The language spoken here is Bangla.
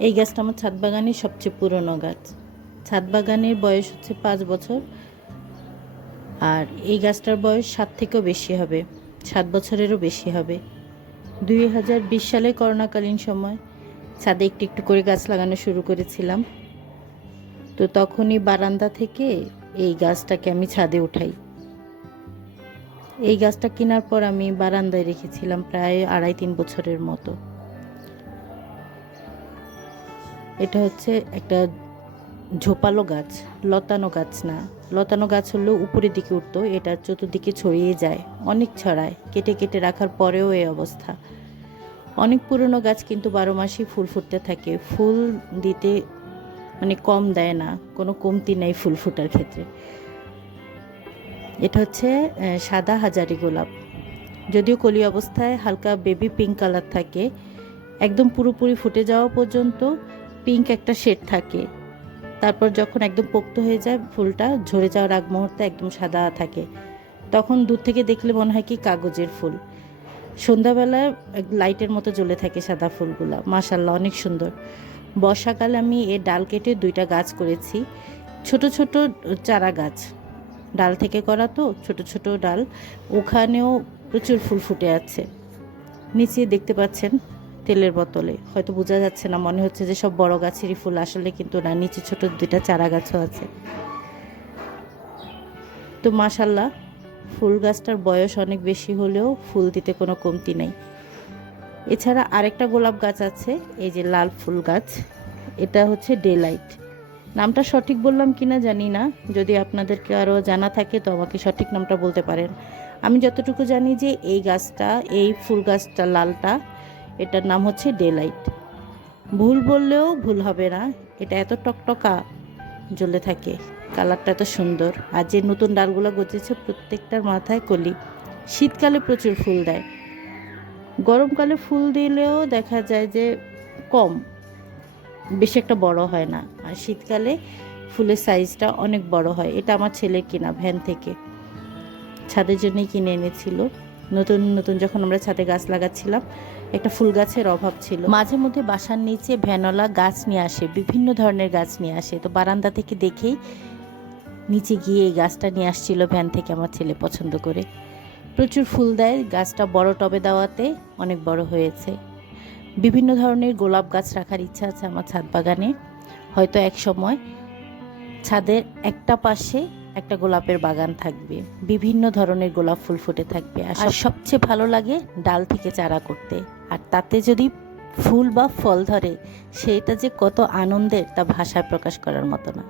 এই গাছটা আমার ছাদ বাগানের সবচেয়ে পুরনো গাছ। ছাদ বাগানের বয়স হচ্ছে পাঁচ বছর আর এই গাছটার বয়স সাত থেকেও বেশি হবে, সাত বছরেরও বেশি হবে। দুই হাজার বিশ সালে করোনাকালীন সময় ছাদে একটু একটু করে গাছ লাগানো শুরু করেছিলাম। তো তখনই বারান্দা থেকে এই গাছটাকে আমি ছাদে উঠাই। এই গাছটা কেনার পর আমি বারান্দায় রেখেছিলাম প্রায় আড়াই তিন বছরের মতো। এটা হচ্ছে একটা ঝোপালো গাছ, লতানো গাছ না। লতানো গাছ হলেও উপরের দিকে উঠতো, এটা চতুর্দিকে ছড়িয়ে যায়, অনেক ছড়ায়, কেটে কেটে রাখার পরেও এই অবস্থা। অনেক পুরনো গাছ কিন্তু বারো মাসই ফুল ফুটতে থাকে, ফুল দিতে মানে কম দেয় না, কোনো কমতি নেই ফুল ফোটার ক্ষেত্রে। এটা হচ্ছে সাদা হাজারি গোলাপ। যদিও কলি অবস্থায় হালকা বেবি পিঙ্ক কালার থাকে, একদম পুরোপুরি ফুটে যাওয়া পর্যন্ত পিঙ্ক একটা শেড থাকে। তারপর যখন একদম পোক্ত হয়ে যায়, ফুলটা ঝরে যাওয়ার আগ মুহূর্তে একদম সাদা থাকে। তখন দূর থেকে দেখলে মনে হয় কি কাগজের ফুল। সন্ধ্যাবেলায় এক লাইটের মতো জ্বলে থাকে সাদা ফুলগুলো। মাশাল্লাহ অনেক সুন্দর। বর্ষাকালে আমি এর ডাল কেটে দুইটা গাছ করেছি। ছোট ছোট চারা গাছ। ডাল থেকে করা তো ছোট ছোট ডাল। ওখানেও প্রচুর ফুল ফুটে আছে। নিচে দেখতে পাচ্ছেন তেলের বোতলে। হয়তো বোঝা যাচ্ছে না, মনে হচ্ছে যে সব বড় গাছেরই ফুল। আসলে কিন্তু না, নিচে ছোট দুইটা চারা গাছও আছে। তো মাশাল্লাহ, ফুল গাছটার বয়স অনেক বেশি হলেও ফুল দিতে কোনো কমতি নেই। এছাড়া আরেকটা গোলাপ গাছ আছে, এই যে লাল ফুল গাছ। এটা হচ্ছে ডে লাইট নামটা সঠিক বললাম কিনা জানি না। যদি আপনাদেরকে আরও জানা থাকে, তো আমাকে সঠিক নামটা বলতে পারেন। আমি যতটুকু জানি যে এই গাছটা, এই ফুল গাছটা, লালটা এটার নাম হচ্ছে ডে লাইট ভুল বললেও ভুল হবে না, এটা এত টকটকা জ্বলে থাকে, কালারটা এত সুন্দর। আর যে নতুন ডালগুলো গজেছে প্রত্যেকটার মাথায় কলি। শীতকালে প্রচুর ফুল দেয়। গরমকালে ফুল দিলেও দেখা যায় যে কম, বেশি একটা বড় হয় না। আর শীতকালে ফুলের সাইজটা অনেক বড় হয়। এটা আমার ছেলের কিনা, ভ্যান থেকে। ছাদের জন্যই কিনে এনেছিল। নতুন নতুন যখন আমরা ছাদে গাছ লাগাচ্ছিলাম, একটা ফুল গাছের অভাব ছিল। মাঝে মধ্যে বাসার নিচে ভ্যানওয়ালা গাছ নিয়ে আসে, বিভিন্ন ধরনের গাছ নিয়ে আসে। তো বারান্দা থেকে দেখেই নিচে গিয়ে এই গাছটা নিয়ে আসছিল ভ্যান থেকে আমার ছেলে পছন্দ করে। প্রচুর ফুল দেয়, গাছটা বড় টবে দেওয়াতে অনেক বড় হয়েছে। বিভিন্ন ধরনের গোলাপ গাছ রাখার ইচ্ছা আছে আমার ছাদ বাগানে। হয়তো এক সময় ছাদের একটা পাশে একটা গোলাপের বাগান থাকবে। বিভিন্ন ধরনের গোলাপ ফুল ফুটে থাকবে। আর সবচেয়ে ভালো লাগে ডাল থেকে চারা করতে। আর তাতে যদি ফুল বা ফল ধরে, সেটা যে কত আনন্দের তা ভাষায় প্রকাশ করার মতো না।